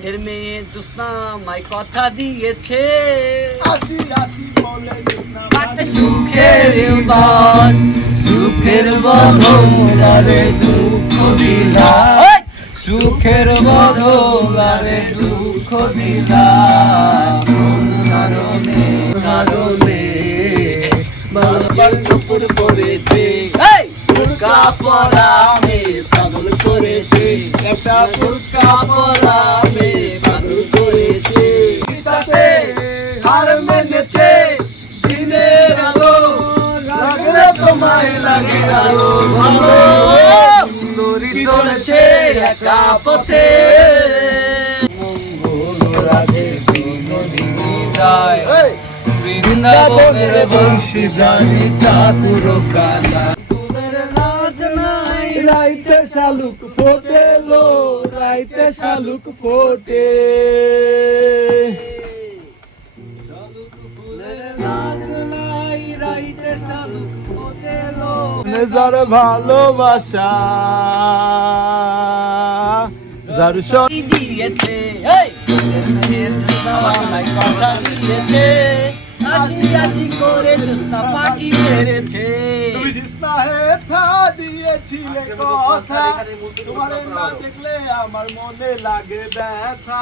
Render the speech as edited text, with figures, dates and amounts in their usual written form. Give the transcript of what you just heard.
এর মেয়ে জোসনা আমায় কথা দিয়েছে আসি আসি বলে জোসনা বাটে সুখের বান সুখের বদলারে দুঃখ দিলা সুখের বদলারে দুঃখ দিলা কোন কারণে কারণে বারবার উপর পড়েছে বুরকা পরা মে পাগল করেছে একটা বুরকা পরা মে পাগল করেছে তাতে হার মেনেছে দিনের আলো লাগলে তোমায় লাগে আরো ভালো সুন্দরী চলেছে একা পথে মঙ্গল রাধে বিনোদিনী যায় বৃন্দাবনের বংশী জানি ঠাকুর কালা তোদের লাজ নাই রাইতে শালুক ফোটে লো রাইতে শালুক ফোটে শালুক ফুলের লাজ নাই রাইতে শালুক ফোটেলো যার ভালোবাসা যার কি দিয়েছে এই মেয়ের জোসনা আমায় কথা দিয়েছে আসি আসি করে জোসনা পাখি মেরেছে তুমি জোসনা হে থা দিয়েছিলে কথা তোমার না দেখলে আমার মনে লাগে ব্যথা